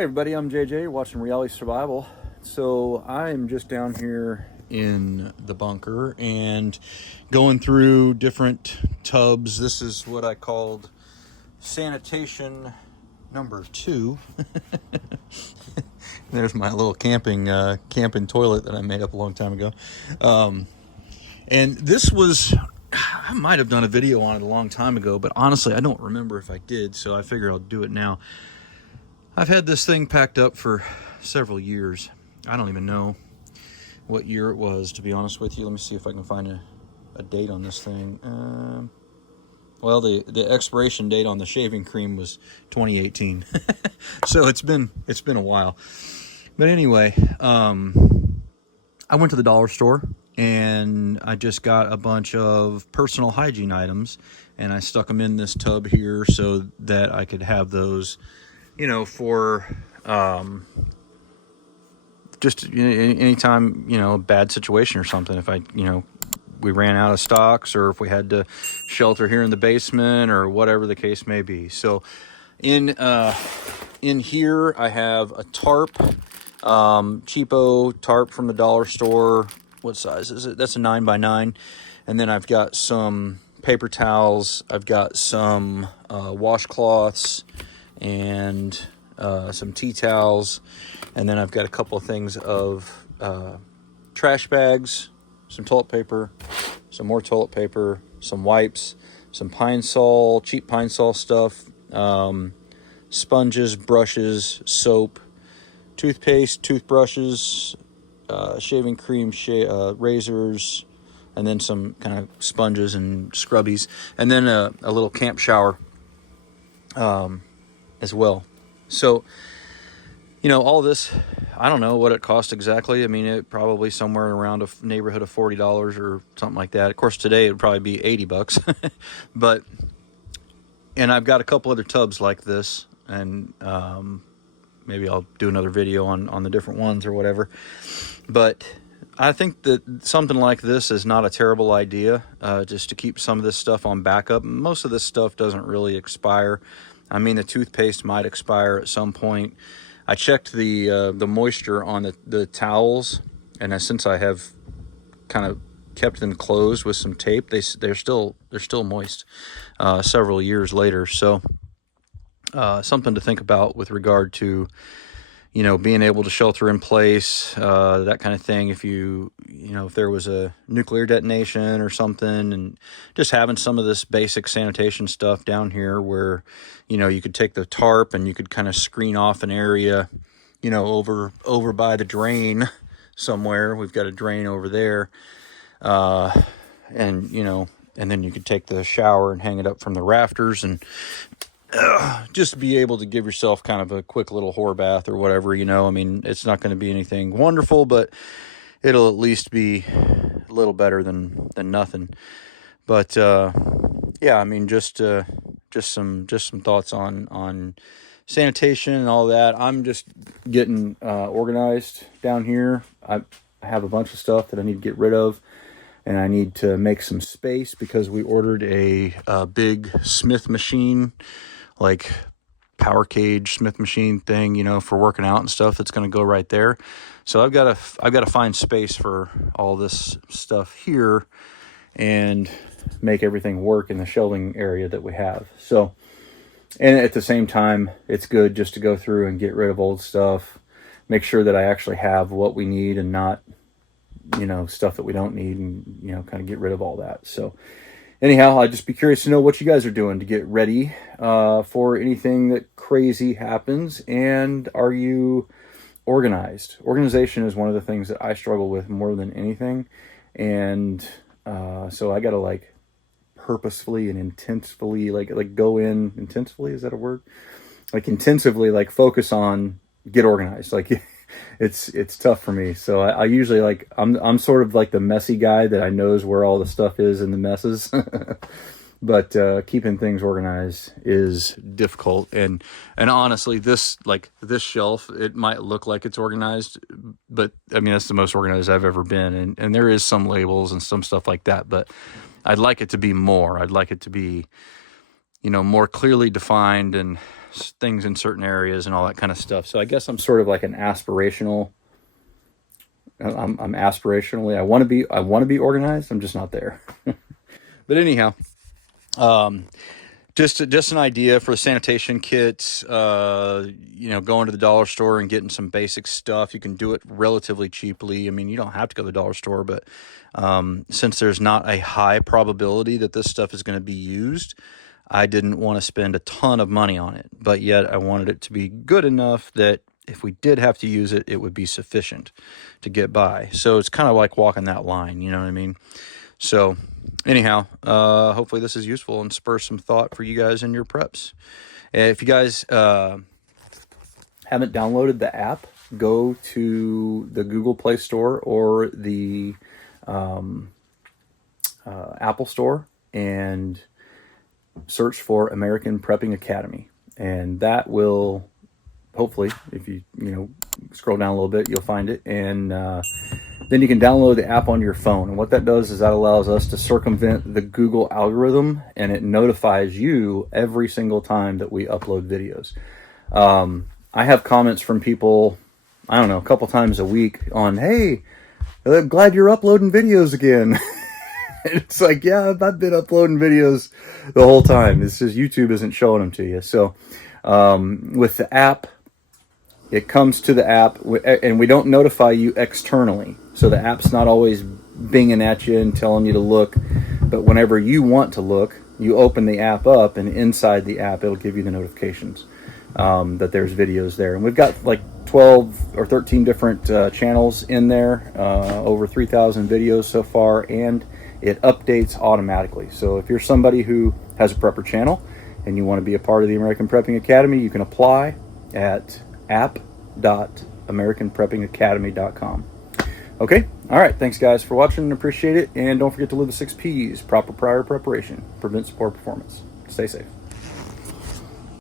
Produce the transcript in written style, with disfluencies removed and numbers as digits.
Hey everybody, I'm JJ, watching Reality Survival. So I'm just down here in the bunker and going through different tubs. This is what I called Sanitation number 2. There's my little camping toilet that I made up a long time ago. And this was, I might have done a video on it a long time ago, but honestly I don't remember if I did, so I figure I'll do it now. I've had this thing packed up for several years. I don't even know what year it was, to be honest with you. Let me see if I can find a date on this thing. Well, the expiration date on the shaving cream was 2018. So it's been a while. But anyway, I went to the dollar store and I just got a bunch of personal hygiene items and I stuck them in this tub here so that I could have those, you know, for just anytime, you know, a bad situation or something. If we ran out of stocks, or if we had to shelter here in the basement, or whatever the case may be. So in here I have a tarp, cheapo tarp from the dollar store. What size is it? That's a 9x9. And then I've got some paper towels. I've got some washcloths and some tea towels, and then I've got a couple of things of trash bags, some toilet paper, some more toilet paper, some wipes, some Pine Sol, cheap Pine Sol stuff, sponges, brushes, soap, toothpaste, toothbrushes, shaving cream, razors, and then some kind of sponges and scrubbies, and then a little camp shower as well. So, you know, all this, I don't know what it cost exactly. I mean, it probably somewhere around a neighborhood of $40 or something like that. Of course, today it would probably be $80. But, and I've got a couple other tubs like this, and maybe I'll do another video on the different ones or whatever. But I think that something like this is not a terrible idea, just to keep some of this stuff on backup. Most of this stuff doesn't really expire. I mean, the toothpaste might expire at some point. I checked the moisture on the towels, and since I have kind of kept them closed with some tape, they're still moist several years later. So something to think about with regard to, you know, being able to shelter in place, that kind of thing. If if there was a nuclear detonation or something, and just having some of this basic sanitation stuff down here where, you know, you could take the tarp and you could kind of screen off an area, you know, over by the drain somewhere. We've got a drain over there. And, you know, and then you could take the shower and hang it up from the rafters and just be able to give yourself kind of a quick little whore bath or whatever, you know. I mean, it's not going to be anything wonderful, but it'll at least be a little better than nothing. But yeah, I mean, just some thoughts on sanitation and all that. I'm just getting organized down here. I have a bunch of stuff that I need to get rid of, and I need to make some space because we ordered a big Smith machine, like power cage Smith machine thing, you know, for working out and stuff. That's going to go right there. So I've got to find space for all this stuff here and make everything work in the shelving area that we have. So, and at the same time, it's good just to go through and get rid of old stuff, make sure that I actually have what we need and not, you know, stuff that we don't need, and, you know, kind of get rid of all that. So anyhow, I'd just be curious to know what you guys are doing to get ready for anything that crazy happens. And are you organized? Organization is one of the things that I struggle with more than anything. And so I got to like purposefully and intensively, like go in intensively. Is that a word? Like intensively, like focus on get organized. Like it's tough for me. So I usually like, I'm sort of like the messy guy that I knows where all the stuff is in the messes. But keeping things organized is difficult. And honestly, this shelf, it might look like it's organized, but I mean, that's the most organized I've ever been. And there is some labels and some stuff like that, but I'd like it to be more. I'd like it to be, you know, more clearly defined and things in certain areas and all that kind of stuff. So I guess I'm sort of like an aspirational. I'm aspirationally. I want to be organized. I'm just not there. But anyhow, just an idea for sanitation kits. Going to the dollar store and getting some basic stuff. You can do it relatively cheaply. I mean, you don't have to go to the dollar store, but since there's not a high probability that this stuff is going to be used, I didn't want to spend a ton of money on it. But yet I wanted it to be good enough that if we did have to use it, it would be sufficient to get by. So it's kind of like walking that line, you know what I mean? So anyhow, hopefully this is useful and spurs some thought for you guys in your preps. If you guys haven't downloaded the app, go to the Google Play Store or the Apple Store and search for American Prepping Academy. And that will, hopefully, if you scroll down a little bit, you'll find it. And then you can download the app on your phone. And what that does is that allows us to circumvent the Google algorithm, and it notifies you every single time that we upload videos. I have comments from people, I don't know, a couple times a week on, hey, I'm glad you're uploading videos again. It's like, yeah, I've been uploading videos the whole time. It's just YouTube isn't showing them to you. So with the app, it comes to the app, and we don't notify you externally. So the app's not always binging at you and telling you to look. But whenever you want to look, you open the app up, and inside the app, it'll give you the notifications that there's videos there. And we've got like 12 or 13 different channels in there, over 3,000 videos so far, and it updates automatically. So if you're somebody who has a prepper channel and you want to be a part of the American Prepping Academy, you can apply at app.americanpreppingacademy.com. Okay, all right, thanks guys for watching, appreciate it, and don't forget to live the 6 P's: proper prior preparation prevents poor performance. Stay safe.